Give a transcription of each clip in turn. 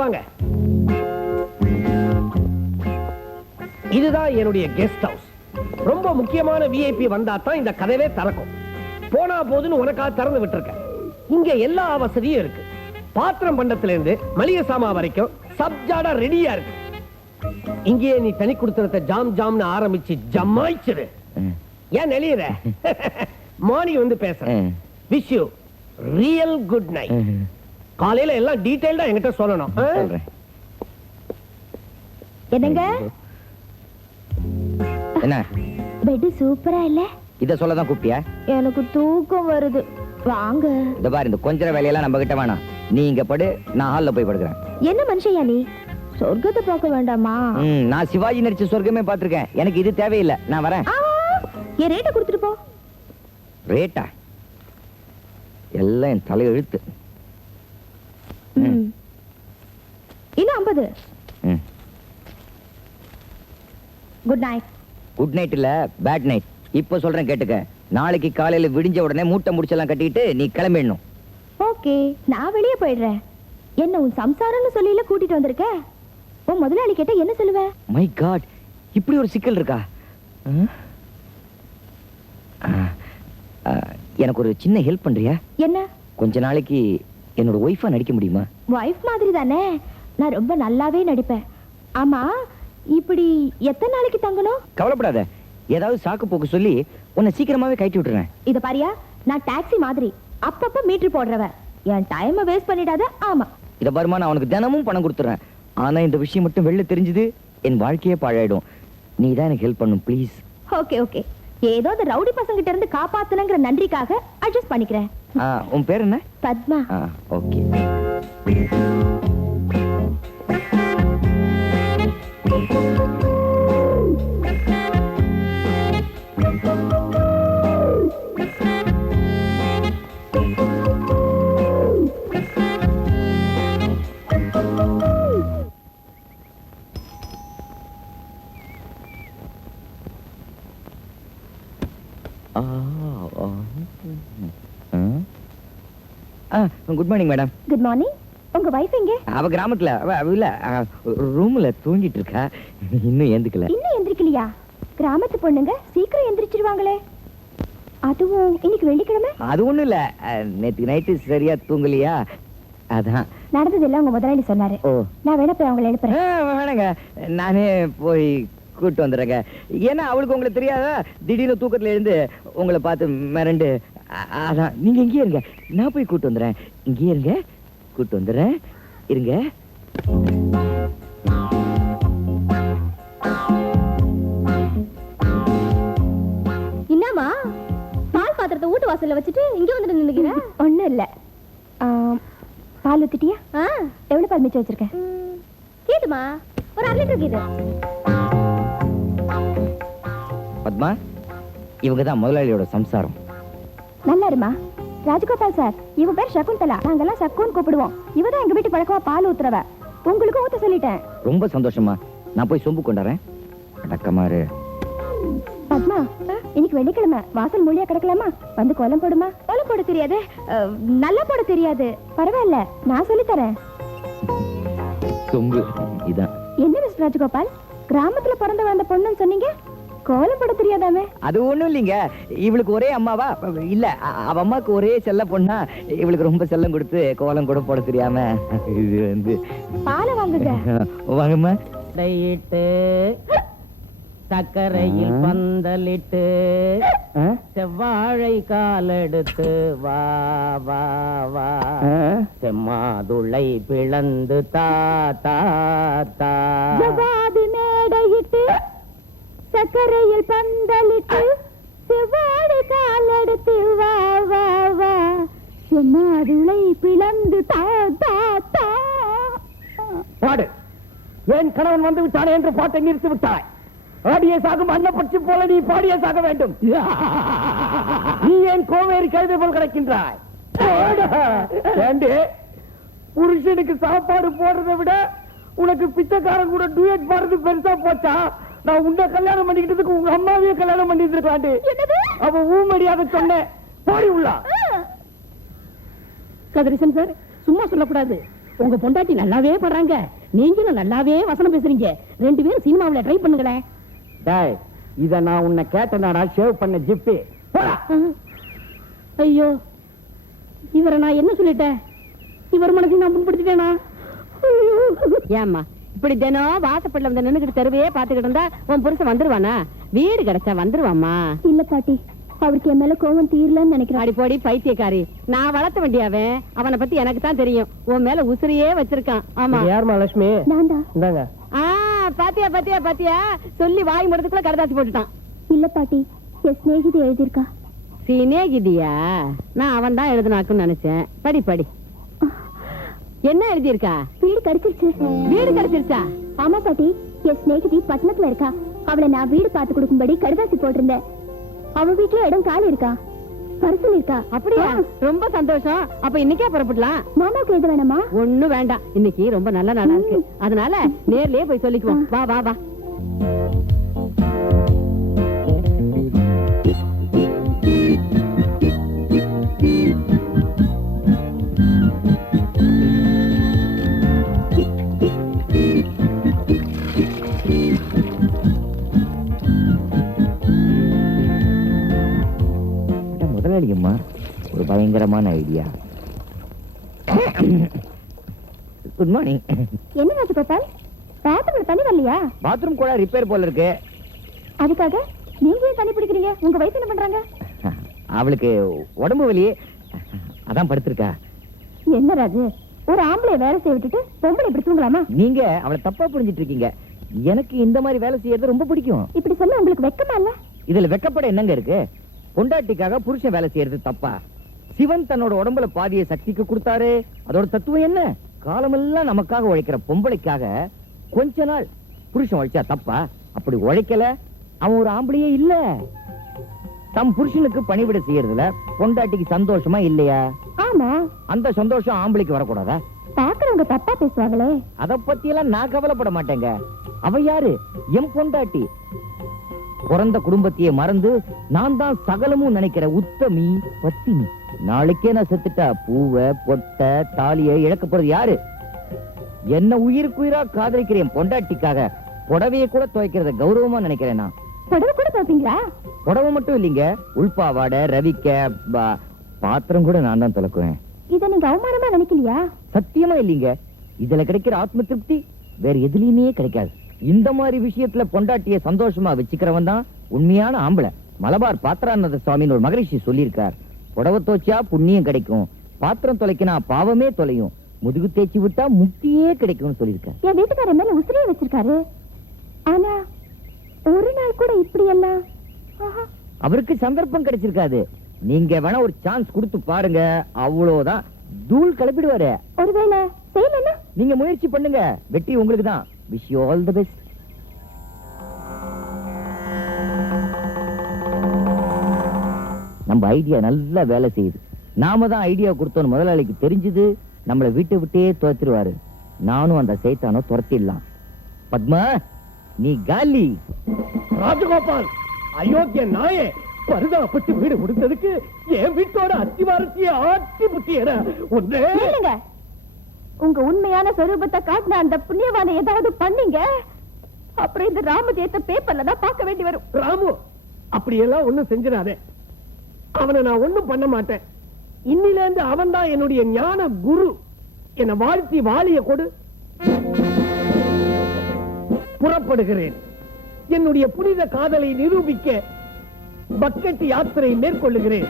வாங்க. இதுதான் என்னுடைய கெஸ்ட் ஹவுஸ் ரொம்ப முக்கியமான விஐபி வந்தா தான் இந்த கதவே திறக்கும். போனா போதுன்னு உனக்காக திறந்து விட்டுருக்கேன். இங்க எல்லா வசதியும் இருக்கு. பாத்திரம் பண்டத்துல இருந்து மளிகை சாமான் வரைக்கும் சப்ஜாடா ரெடியா இருக்கு. இங்கேயே நீ தனி கொடுத்தனத்தை ஜாம் ஜாம்னு ஆரம்பிச்சு ஜமாய்ச்சிரு. ஏன் நெளியுற? மார்னிங் வந்து பேசுறேன். Wish you real good night காலையில எல்லாம் டீடைல்டா என்கிட்ட சொல்லணும்? சொல்றேன். என்னங்க? என்ன? பெட் சூப்பரா இல்ல? இத சொல்லதான் கூப்பிட்டியா? எனக்கு தூக்கம் வருது. வாங்க. இந்த பாரு இந்த கொஞ்சர வேலையெல்லாம் நம்ம கிட்ட வேணாம். நீ இங்க படு நான் ஹால்ல போய் படுக்கிறேன். என்ன மனுஷயா நீ? சொர்க்கத்தை பார்க்க வேண்டாமா? ம், நான் சிவாஜி நடிச்ச சொர்க்கமே பார்த்திருக்கேன். எனக்கு இது தேவையில்லை. நான் வரேன். என் ரேட்டை கொடுத்துட்டு போ. ரேட்டா எல்லாம் என் தலை எழுத்து ம். இன்னும் ஐம்பது. குட் நைட் குட் நைட் இல்ல பேட் நைட் இப்ப சொல்றேன் கேட்டுக்க. நாளைக்கு காலையில விடிஞ்ச உடனே மூட்டை முடிச்செல்லாம் கட்டிட்டு நீ கிளம்பிடணும். ஓகே நான் வெளியே போயிடுறேன். என்ன உன் சம்சாரம்னு சொல்லில கூட்டிட்டு வந்திருக்க? உன் முதலாளி கேட்டா என்ன சொல்லுவ? மை காட் இப்படி ஒரு சிக்கல் இருக்கா? எனக்கு ஒரு சின்ன ஹெல்ப் பண்றியா? என்ன? கொஞ்ச நாளைக்கு என்னோட ஒய்ஃபா நடிக்க முடியுமா? வைஃப் மாதிரி தானே நான் ரொம்ப நல்லாவே நடிப்பேன். ஆமா இப்படி எத்தனை நாளைக்கு தங்கணும்? கவலைப்படாத. ஏதாவது சாக்கு போக்கு சொல்லி உன்னை சீக்கிரமாவே கட்டி விட்டுறேன். இத பாரியா நான் டாக்ஸி மாதிரி அப்பப்ப மீட்டர் போடுறவ. என் டைமை வேஸ்ட் பண்ணிடாத ஆமா. இத பாருமா நான் உனக்கு தினமும் பணம் கொடுத்துறேன். ஆனா இந்த விஷயம் மட்டும் வெளில தெரிஞ்சது என் வாழ்க்கையே பாழாயிடும். நீ தான் எனக்கு ஹெல்ப் பண்ணும் ப்ளீஸ் ஓகே ஓகே ஏதோ அந்த ரவுடி பசங்கிட்ட இருந்து காப்பாத்தணுங்கிற நன்றிக்காக அட்ஜஸ்ட் பண்ணிக்கிறேன். உன் பேர் என்ன? Padma. Okay. Good morning madam good morning உங்க வைஃப் எங்க? அவ கிராமத்துல. இல்ல. ரூம்ல தூங்கிட்டு இருக்கா. இன்னும் ஏந்துக்கல இன்னும் எந்திரிக்கலையா? கிராமத்து பொண்ணுங்க சீக்கிரம் எந்திரிச்சிருவாங்களே. அதுவும் இன்னைக்கு வெள்ளிக்கிழமை? அது ஒண்ணும் இல்ல. நேத்து நைட்டு சரியா தூங்கலையா? அதான். நடந்ததெல்லாம் உங்க முதலாளி சொன்னாரு. ஓ. நான் வேணா போய் அவங்களை எழுப்புறேன். வேணாங்க. நானே போய் கூட்டு வந்துடுறேங்க. ஏன்னா அவளுக்கு உங்களுக்கு தெரியாதா? திடீர்னு தூக்கத்துல எழுந்து உங்களை பார்த்து மிரண்டு அதான் நீங்க இங்கேயே இருங்க. நான் போய் கூட்டு வந்துடுறேன் இங்கேயே இருங்க. கூட்டு வந்துடுறேன் இருங்க. என்னம்மா பால் பாத்திரத்தை வீட்டு வாசல்ல வச்சுட்டு இங்க வந்துட்டு நின்னுக்கிற? ஒண்ணும் இல்ல. பால் ஊத்திட்டியா? எவ்வளவு பால் மிச்சம் வச்சிருக்கேன் கேட்டுமா. ஒரு அரை லிட்டர் கீது பத்மா இவங்க தான் முதலாளியோட சம்சாரம். நல்லா இருமா ராஜகோபால் சார் இவ பேர் சகுந்தலா. நாங்கெல்லாம் சக்குன்னு கூப்பிடுவோம். இவ தான் எங்க வீட்டு பழக்கமா பால் ஊத்துறவ. உங்களுக்கும் ஊத்த சொல்லிட்டேன். ரொம்ப சந்தோஷமா நான் போய் சொம்பு கொண்டாறேன். அடக்கமாரு பத்மா இன்னைக்கு வெள்ளிக்கிழமை. வாசல் மொழியா கிடக்கலாமா? வந்து கோலம் போடுமா? கோலம் போட தெரியாது. நல்லா போட தெரியாது. பரவாயில்ல நான் சொல்லி தரேன். சொம்பு இதான். என்ன மிஸ்டர் ராஜகோபால்? கிராமத்துல பிறந்து வந்த பொண்ணுன்னு சொன்னீங்க? கோலம் போட தெரியாதாமே? அது ஒண்ணும் இல்லைங்க. இவளுக்கு ஒரே அம்மாவா? இல்ல அவ அம்மாக்கு ஒரே செல்ல பொண்ணா இவளுக்கு ரொம்ப செல்லம் கொடுத்து கோலம் கூட போட தெரியாம இது வந்து பாலை வாங்குங்க. வாங்கம்மா. இட்டு சக்கரையில் பந்தலிட்டு? செவ்வாழை காலெடுத்து வா வா வா? செம்மாதுளை பிளந்து தா தா தா. சக்கரையில் பந்தலிட்டு செவ்வாடு காலெடுத்து வா வா வா. செம்மாதுளை பிளந்து தா தா தா. பாடு. என் கணவன் வந்து விட்டானே என்று பாட்டை நிறுத்தி விட்டாய்? ஆடிய சாகும் அன்னப்பட்சி போல நீ பாடிய சாக வேண்டும். நீ ஏன் கோவேரி கழுதை போல் கிடைக்கின்றாய்? புருஷனுக்கு சாப்பாடு போடுறதை விட உனக்கு பிச்சைக்காரன் கூட டூயட் பாடுறது பெருசா போச்சா? நான் உன்னை கல்யாணம் பண்ணிக்கிட்டதுக்கு உங்க அம்மாவையே கல்யாணம் பண்ணிட்டு இருக்காண்டி என்னது? அவ ஊமடியாக சொன்னேன். பாடி உள்ளா. கதிரிசன் சார் சும்மா சொல்லக்கூடாது. உங்க பொண்டாட்டி நல்லாவே படுறாங்க. நீங்களும் நல்லாவே வசனம் பேசுறீங்க. ரெண்டு பேரும் சினிமாவுல ட்ரை பண்ணுங்களேன். டேய் இத நான் உன்னை கேட்டனாடா ஷேவ் பண்ண ஜிப்பி. போடா. ஐயோ இவரை நான் என்ன சொல்லிட்டேன்? இவர் மனசை நான் புண்படுத்திட்டேனா? ஏம்மா இப்படி தினம் வாசப்படல வந்து நின்னுக்கிட்டு தெருவையே பாத்துக்கிட்டு இருந்தா உன் புருஷன் வந்துருவானா? வீடு கிடைச்சா வந்துருவாம்மா. இல்ல பாட்டி. அவருக்கு என் மேல கோவம் தீரலன்னு நினைக்கிறேன். அடி போடி பைத்தியக்காரி. நான் வளர்த்த வேண்டியவன் அவனை. பத்தி எனக்கு தான் தெரியும். உன் மேல உசிரியே வச்சிருக்கான். ஆமா. யாருமா லட்சுமி? இந்தாங்க. ஆ பாத்தியா பாத்தியா பாத்தியா? சொல்லி வாய் முடத்துக்குள்ள கடதாசி போட்டுட்டான். இல்ல பாட்டி. என் சிநேகிதி எழுதியிருக்கா. சினேகிதியா நான் அவன் தான் எழுதுனாக்குன்னு நினைச்சேன். படி படி. என்ன எழுதியிருக்கா? வீடு கிடைச்சிருச்சு. வீடு கிடைச்சிருச்சா? ஆமா பாட்டி. என் சிநேகிதி பட்டணத்துல இருக்கா. அவளை நான் வீடு பார்த்து கொடுக்கும்படி கடுதாசி போட்டிருந்தேன். அவ வீட்டுல இடம் காலி இருக்கா? பரிசல் இருக்கா? அப்படியா. ரொம்ப சந்தோஷம். அப்ப இன்னைக்கே புறப்படலாம். மாமாவுக்கு எழுத வேணாமா? ஒண்ணும் வேண்டாம். இன்னைக்கு ரொம்ப நல்ல நாளா இருக்கு. அதனால நேர்லயே போய் சொல்லிக்குவோம். வா வா வா. அட, முதலாளி அம்மா ஒரு பயங்கரமான ஐடியா குட் மார்னிங் என்ன ராஜகோபால் பாத்ரூம்ல தண்ணி வரலையா? பாத்ரூம் கூட ரிப்பேர் போல இருக்கு. அதுக்காக நீங்க ஏன் தண்ணி பிடிக்கிறீங்க. உங்க வயசு என்ன பண்றாங்க? அவளுக்கு உடம்பு வலி. அதான் படுத்திருக்கா. என்ன ராஜு? ஒரு ஆம்பளை வேலை செய்ய விட்டுட்டு பொம்பளை இப்படி தூங்கலாமா? நீங்க அவளை தப்பா புரிஞ்சிட்டு இருக்கீங்க. எனக்கு இந்த மாதிரி வேலை செய்யறது ரொம்ப பிடிக்கும். இப்படி சொன்னா உங்களுக்கு வெக்கமா இல்ல? இதுல வெக்கப்பட என்னங்க இருக்கு? பொண்டாட்டிக்காக புருஷன் வேலை செய்யறது தப்பா? சிவன் தன்னோட உடம்புல பாதிய சக்திக்கு கொடுத்தாரு அதோட தத்துவம் என்ன? காலமெல்லாம் நமக்காக உழைக்கிற பொம்பளைக்காக கொஞ்ச நாள் புருஷன் உழைச்சா தப்பா? அப்படி உழைக்கல அவன் ஒரு ஆம்பளையே இல்ல. தம் புருஷனுக்கு பணிவிட செய்யறதுல பொண்டாட்டிக்கு சந்தோஷமா இல்லையா? ஆமா. அந்த சந்தோஷம் ஆம்பளைக்கு வரக்கூடாதா? பாக்குறவங்க தப்பா பேசுவாங்களே. அத பத்தி எல்லாம் நான் கவலைப்பட மாட்டேங்க. அவ யாரு? என் பொண்டாட்டி. பிறந்த குடும்பத்தையே மறந்து நான் தான் சகலமும் நினைக்கிற உத்தமி பத்தினி. நாளைக்கே நான் செத்துட்டா பூவை பொட்டை தாலியை இழக்க போறது யாரு? என்ன உயிருக்குயிரா காதலிக்கிற என் பொண்டாட்டிக்காக. புடவையை கூட துவைக்கிறத கௌரவமா நினைக்கிறேன் நான். புடவை கூட பாப்பீங்களா புடவை மட்டும் இல்லைங்க உள்பாவாடை ரவிக்க பாத்திரம் கூட நான் தான் துலக்குவேன் இத நீங்க அவமானமா நினைக்கலையா? சத்தியமா இல்லைங்க. இதுல கிடைக்கிற ஆத்ம திருப்தி வேற எதுலயுமே கிடைக்காது. இந்த மாதிரி விஷயத்துல பொண்டாட்டிய சந்தோஷமா வச்சுக்கிறவன் தான் உண்மையான ஆம்பளை. மலபார் பாத்திரானந்த சுவாமின்னு ஒரு மகரிஷி சொல்லியிருக்கார். புடவை தோச்சா புண்ணியம் கிடைக்கும். பாத்திரம் தொலைக்கினா பாவமே தொலையும். முதுகு தேய்ச்சி விட்டா முக்தியே கிடைக்கும்னு சொல்லியிருக்கார். என் வீட்டுக்காரர் மேல உசிரியை வச்சிருக்காரு. ஆனா ஒரு நாள் கூட இப்படி எல்லாம் ஆஹா. அவருக்கு சந்தர்ப்பம் கிடைச்சிருக்காது. நீங்க வேணா ஒரு சான்ஸ் கொடுத்து பாருங்க. அவ்வளவுதான். தூள் கிளப்பிடுவாரு. ஒருவேளை செய்யலன்னா? நீங்க முயற்சி பண்ணுங்க. வெற்றி உங்களுக்கு தான். Wish you all the best நம்ம ஐடியா நல்லா வேலை செய்யுது. நாம தான் ஐடியா கொடுத்தோம் முதலாளிக்கு தெரிஞ்சது நம்மள வீட்டை விட்டே துரத்திடுவாரு. நானும் அந்த சைத்தானோ துரத்திடலாம். பத்மா நீ காலி. ராஜகோபால் அயோக்கிய நாயே பரிதாபப்பட்டு வீடு கொடுத்ததுக்கு என் வீட்டோட அத்திவாரத்தையே ஆட்டி புட்டியற ஒன்றே உங்க உண்மையான சொரூபத்தை காட்டின அந்த புண்ணியவானை ஏதாவது பண்ணீங்க? அப்புறம் இந்த ராமஜெயத்தை பேப்பர்ல தான் பார்க்க வேண்டி வரும். ராமு அப்படியெல்லாம் ஒண்ணும் செஞ்சிடாதே. அவனை நான் ஒண்ணும் பண்ண மாட்டேன். இன்னில இருந்து அவன் தான் என்னுடைய ஞான குரு. என்னை வாழ்த்தி வாளிய கொடு. புறப்படுகிறேன். என்னுடைய புனித காதலை நிரூபிக்க பக்கெட் யாத்திரை மேற்கொள்ளுகிறேன்.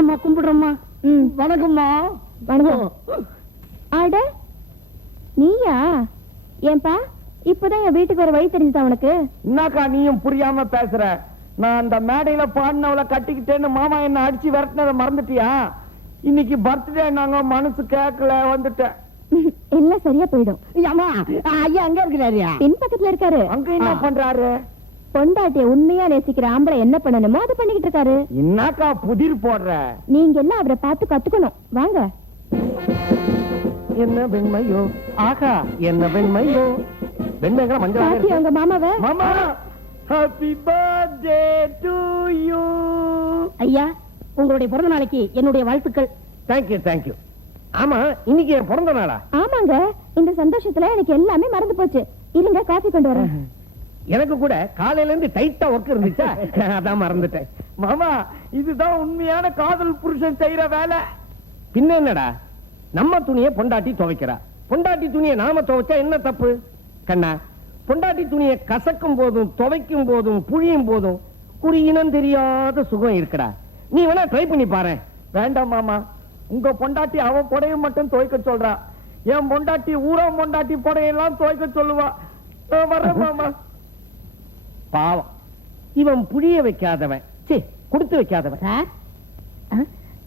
அம்மா கும்பிடுறோம்மா. வணக்கம்மா. வணக்கம். ஆட நீயா? ஏன்பா? இப்பதான் என் வீட்டுக்கு ஒரு வழி தெரிஞ்சுதா உனக்கு? என்னக்கா நீயும் புரியாம பேசுற? நான் அந்த மேடையில பாடினவளை கட்டிக்கிட்டேன்னு மாமா என்ன அடிச்சு விரட்டினதை மறந்துட்டியா? இன்னைக்கு பர்த்டே நாங்க மனசு கேட்கல வந்துட்டேன். எல்லாம் சரியா போயிடும். ஐயா அங்க இருக்கிறாரு பின் பக்கத்துல இருக்காரு. அங்க என்ன பண்றாரு? பொண்டாட்டிய உண்மையா நேசிக்கிற ஆம்பளை என்ன பண்ணணுமோ அதை பண்ணிக்கிட்டு இருக்காரு. என்னக்கா புதிர் போடுற? நீங்க எல்லாம் அவரை பார்த்து கத்துக்கணும். வாங்க. என்ன வெண்மையோ? ஆகா என்ன வெண்மையோ? வெண்மைகளை மஞ்சள் உங்க மாமாவை? மாமா ஹாப்பி பர்த்டே டு யூ ஐயா உங்களுடைய பிறந்த நாளைக்கு என்னுடைய வாழ்த்துக்கள். தேங்க்யூ தேங்க்யூ ஆமா இன்னைக்கு என் பிறந்த நாளா? ஆமாங்க இந்த சந்தோஷத்துல எனக்கு எல்லாமே மறந்து போச்சு. இருங்க காஃபி கொண்டு வரேன். எனக்கு கூட காலையில இருந்து டைட்டா ஒர்க் இருந்துச்சா? அதான் மறந்துட்டேன். மாமா இதுதான் உண்மையான காதல் புருஷன் செய்யற வேலை. பின்ன என்னடா? நம்ம துணியை பொண்டாட்டி துவைக்கிறா. பொண்டாட்டி துணியை நாம துவைச்சா என்ன தப்பு? கண்ணா பொண்டாட்டி துணியை கசக்கும் போதும் துவைக்கும் போதும் புழியும் போதும் ஒரு இனம் தெரியாத சுகம் இருக்குடா. நீ வேணா ட்ரை பண்ணி பாரு. வேண்டாம் மாமா. உங்க பொண்டாட்டி அவ புடைய மட்டும் துவைக்க சொல்றா. என் பொண்டாட்டி ஊரா பொண்டாட்டி புடையெல்லாம் துவைக்க சொல்லுவா. நான் வர்றேன் மாமா. பாவம். இவன் புளிய வைக்காதவன். சே கொடுத்து வைக்காதவன். சார்?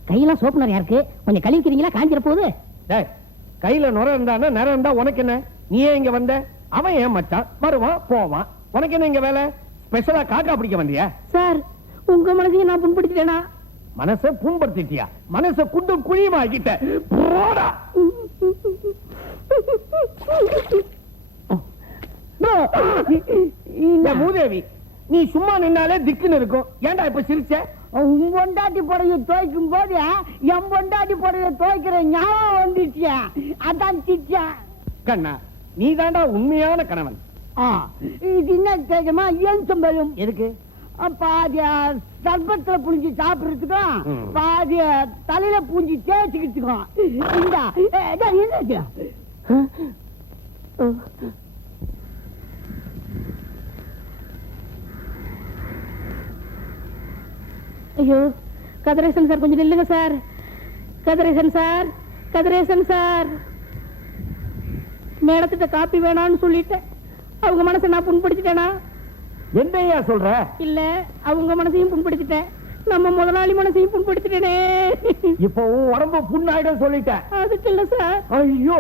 கையெல்லாம் சோப்பு நிறையா இருக்கு கொஞ்சம் கழுவிக்கிறீங்களா? காஞ்சிர போகுது டேய் கையில நுர இருந்தானா நிறம் இருந்தா உனக்கு என்ன? நீ ஏன் இங்க வந்த? அவன் ஏன் மச்சான்? வருவான் போவான். உனக்கு என்ன இங்க வேலை? ஸ்பெஷலா காக்கா பிடிக்க வந்தியா? சார் உங்க மனதையும் நான் புண்படுத்திட்டேனா? மனச புண்படுத்திட்டியா? மனச குண்டு குழியுமா ஆக்கிட்ட போடா இந்த மூதேவி நீ சும்மா நின்னாலே திக்குன்னு இருக்கும். ஏன்டா இப்ப சிரிச்ச? உன் பொண்டாட்டி புடைய துவைக்கும் போது என் பொண்டாட்டி புடைய துவைக்கிற ஞாபகம் வந்துச்சு அதான் சிச்சேன் கண்ணா நீ தாண்டா உண்மையான கணவன். இது என்ன தெரியுமா ஏன் எதுக்கு? பாதி சர்பத்துல புளிஞ்சு சாப்பிடுறதுக்கும். பாதி தலையில பூஞ்சி தேய்ச்சிக்கிட்டுக்கும் இந்தா ஏ, இதா, என்னது? ஐயோ கதிரேசன் சார் கொஞ்சம் நில்லுங்க sir. Kathiresan sir Kathiresan sir. மேடத்திட்ட coffee வேணாம்னு சொல்லிட்டேன் அவங்க மனசை நான் புண்படுத்திட்டேனா? என்னையா சொல்ற? இல்ல அவங்க மனசையும் புண்படுத்திட்டேன். நம்ம முதலாளி மனசையும் புண்படுத்திட்டேனே. இப்ப உடம்பு புண்ணாயிடும் சொல்லிட்டேன். அதுக்கு இல்ல சார். ஐயோ!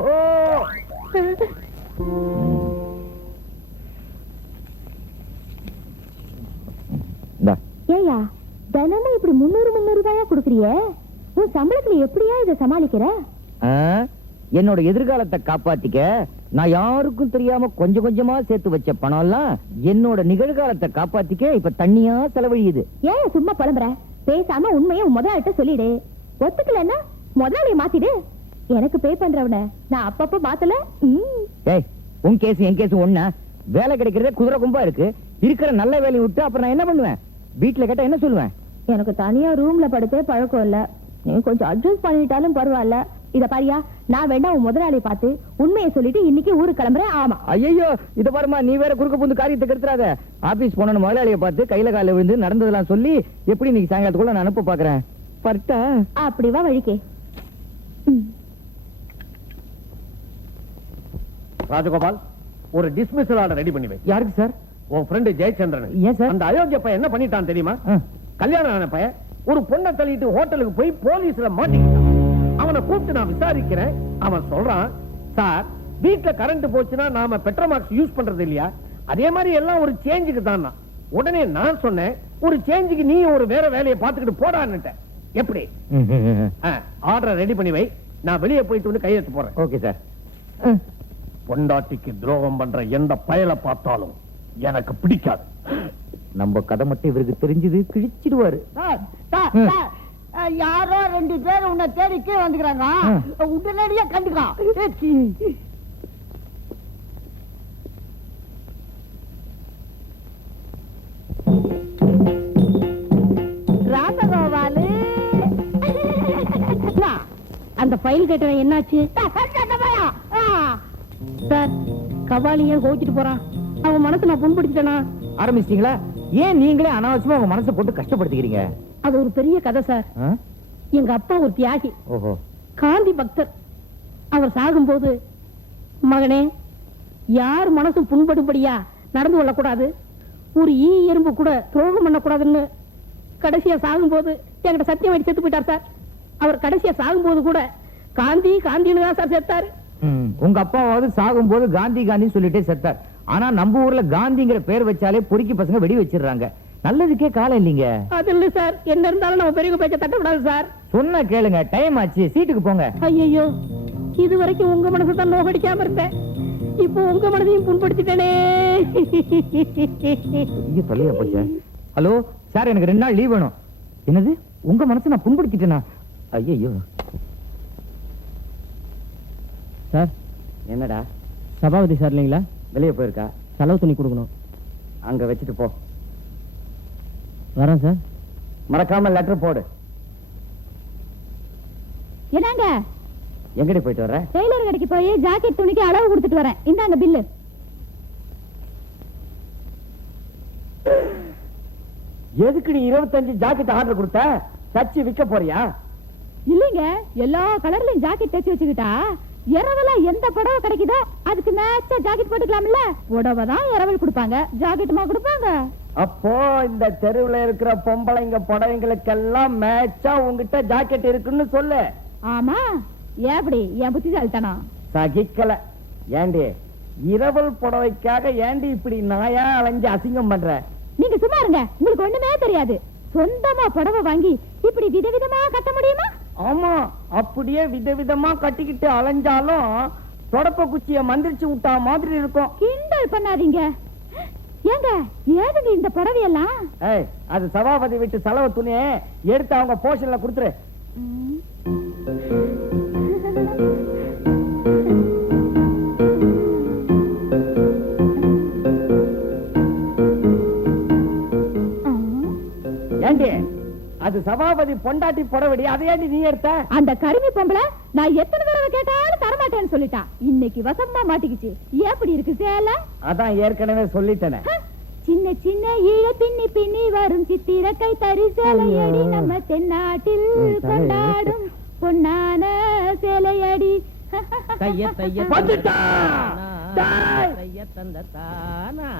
ஏயா தினமும் இப்படி முன்னூறு முன்னூறு ரூபாயா கொடுக்குறிய? உன் சம்பளத்துல எப்படியா இதை சமாளிக்கிற? என்னோட எதிர்காலத்தை காப்பாத்திக்க நான் யாருக்கும் தெரியாம கொஞ்சம் கொஞ்சமா சேர்த்து வச்ச பணம் எல்லாம் என்னோட நிகழ்காலத்தை காப்பாத்திக்க இப்ப தண்ணியா செலவழியுது. ஏன் சும்மா புலம்புற? பேசாம உண்மையை முதலாளிட்ட சொல்லிடு. ஒத்துக்கலன்னா முதலாளிய மாத்திடு. எனக்கு பே பண்றவன நான் அப்பப்ப மாத்தல. ம். ஏய் உன் கேஸ் என் கேஸ் ஒண்ணா? வேலை கிடைக்கிறதே குதிரை கும்பா இருக்கு. இருக்கிற நல்ல வேலையை விட்டு அப்புறம் நான் என்ன பண்ணுவேன்? வீட்டுல கேட்டா என்ன சொல்லுவேன்? எனக்கு தனியா ரூம்ல படுத்தே பழக்கம் இல்ல. நீ கொஞ்சம் அட்ஜஸ்ட் பண்ணிட்டாலும் பரவாயில்ல. இத பாரியா நான் வேணா உன் முதலாளியை பார்த்து உண்மையை சொல்லிட்டு இன்னைக்கு ஊருக்கு கிளம்புறேன். ஆமா. ஐயோ இத பாருமா நீ வேற குறுக்க புந்து காரியத்தை கெடுத்துறாத. ஆபீஸ் போன முதலாளிய பார்த்து கையில கால விழுந்து நடந்ததெல்லாம் சொல்லி எப்படி இன்னைக்கு சாயங்காலத்துக்குள்ள நான் அனுப்ப பாக்குறேன்? பர்ட்டா? அப்படி வா வழிக்கே. ராஜகோபால் ஒரு டிஸ்மிசல் ஆர்டர் ரெடி பண்ணி வை. யாருக்கு சார்? உன் ஃப்ரெண்டு ஜெயச்சந்திரன். ஏன் சார்? அந்த அயோக்கிய பையன் என்ன பண்ணிட்டான் தெரியுமா? கல்யாணம் ஆன பையன் ஒரு பொண்ணை தள்ளிட்டு ஹோட்டலுக்கு போய் போலீஸ்ல மாட்டிக்கிட்டான். அவனை கூப்பிட்டு நான் விசாரிக்கிறேன். அவன் சொல்றான் சார் வீட்ல கரண்ட் போச்சுன்னா நாம பெட்ரோமாக்ஸ் யூஸ் பண்றது இல்லையா? அதே மாதிரி எல்லாம் ஒரு சேஞ்சுக்கு தான் உடனே நான் சொன்னேன் ஒரு சேஞ்சுக்கு நீ ஒரு வேற வேலையை பார்த்துக்கிட்டு போடான்னுட்டேன். எப்படி? ஆர்டர் ரெடி பண்ணி வை. நான் வெளியே போயிட்டு வந்து கையெழுத்து போறேன் ஓகே சார் பொண்டாட்டிக்கு துரோகம் பண்ற எந்த பயலை பார்த்தாலும் எனக்கு பிடிக்காது. நம்ம கதை மட்டும் இவருக்கு தெரிஞ்சது கிழிச்சிடுவாரு. யாரோ ரெண்டு பேர் உன்னை தேடி கீழே வந்துக்கிறாங்க. உடனடியா கண்டுக்கலாம் ராசகோபாலு. அந்த ஃபைல் கேட்டவன் என்னாச்சு? சார் கபாலி ஏன் கோச்சிட்டு போறான். அவன் மனசை நான் புண்படுத்திட்டேனா? ஆரம்பிச்சிட்டீங்களா? ஏன் நீங்களே அனாவசியமா உங்க மனசை போட்டு கஷ்டப்படுத்திக்கிறீங்க? அது ஒரு பெரிய கதை சார்? எங்க அப்பா ஒரு தியாகி. காந்தி பக்தர். அவர் சாகும்போது மகனே யார் மனசும் புண்படும்படியா நடந்து கொள்ளக்கூடாது? ஒரு ஈ எறும்பு கூட துரோகம் பண்ணக்கூடாதுன்னு கடைசியா சாகும்போது என்கிட்ட சத்தியம் வச்சு செத்து போயிட்டார் சார். அவர் கடைசியா சாகும்போது கூட காந்தி காந்தின்னு தான் சார் செத்தாரு. உங்க அப்பாவாவது சாகும்போது காந்தி காந்தின்னு சொல்லிட்டே செத்தார். ஆனா நம்ம ஊர்ல காந்திங்கிற பேர் வச்சாலே பொறுக்கி பசங்க வெடி வச்சிடுறாங்க. நல்லதுக்கே காலம் இல்லைங்க. அது இல்ல சார். என்ன இருந்தாலும் நம்ம பெரியவங்க பேச்ச தட்டக்கூடாது சார். சொன்ன கேளுங்க டைம் ஆச்சு. சீட்டுக்கு போங்க. ஐயோ இது வரைக்கும் உங்க மனசை தான் நோகடிக்காம இருந்தேன். இப்போ உங்க மனதையும் புண்படுத்திட்டேனே. ஐயோ தொல்லையா போச்சு ஹலோ சார் எனக்கு ரெண்டு நாள் லீவ் வேணும். என்னது? உங்க மனசை நான் புண்படுத்திட்டேனா? ஐயோ சார் என்னடா? சபாபதி சார் இல்லைங்களா? வெளியே போயிருக்கா? செலவு துணி கொடுக்கணும். அங்க வச்சுட்டு போ. வரேன் சார். மறக்காம லெட்டர் போடு. என்னங்க? எங்கடி போயிட்டு வர்ற? டெய்லர் கடைக்கு போய் ஜாக்கெட் துணிக்கு அளவு கொடுத்துட்டு வரேன். இந்தாங்க பில்லு எதுக்கு நீ இருபத்தஞ்சு ஜாக்கெட் ஆர்டர் கொடுத்த? தச்சு விற்க போறியா? இல்லைங்க எல்லா கலர்லயும் ஜாக்கெட் தச்சு வச்சுக்கிட்டா இரவுல எந்த புடவை கிடைக்குதோ அதுக்கு மேட்சா ஜாக்கெட் போட்டுக்கலாம்ல? புடவை தான் இரவல் கொடுப்பாங்க. ஜாக்கெட்டுமா கொடுப்பாங்க. அப்போ இந்த தெருவுல இருக்கிற பொம்பளைங்க புடவைங்களுக்கெல்லாம் மேட்சா உங்ககிட்ட ஜாக்கெட் இருக்குன்னு சொல்லு. ஆமா. எப்படி என் புத்திசாலித்தனம்? சகிக்கல. ஏண்டி இரவல் புடவைக்காக ஏண்டி இப்படி நாயா அலைஞ்சு அசிங்கம் பண்ற? நீங்க சும்மா இருங்க. உங்களுக்கு ஒண்ணுமே தெரியாது. சொந்தமா புடவை வாங்கி இப்படி விதவிதமா கட்ட முடியுமா? ஆமா அப்படியே விதவிதமா கட்டிக்கிட்டு அலைஞ்சாலும் தொடப்ப குச்சிய மந்திரிச்சு விட்டா மாதிரி இருக்கும். கிண்டல் பண்ணாதீங்க. ஏங்க ஏதுங்க இந்த புடவையெல்லாம்? ஏய் அது சபாபதி வீட்டு செலவு துணியை எடுத்து அவங்க போஷன்ல கொடுத்துரு. அது சபாபதி பொண்டாட்டி புடவடி அதை ஏண்டி நீ எடுத்த? அந்த கருமி பொம்பளை நான் எத்தனை தடவை கேட்டாலும் தரமாட்டேன்னு சொல்லிட்டா. இன்னைக்கு வசமா மாட்டிக்கிச்சு. எப்படி இருக்கு சேலை? அதான் ஏற்கனவே சொல்லிட்டேனே. சின்ன சின்ன ஈழ பின்னி பின்னி வரும் சித்திர கை தறி சேலையடி. நம்ம தென்னாட்டில் கொண்டாடும் பொன்னான சேலையடி. தைய! தைய தந்த தானா?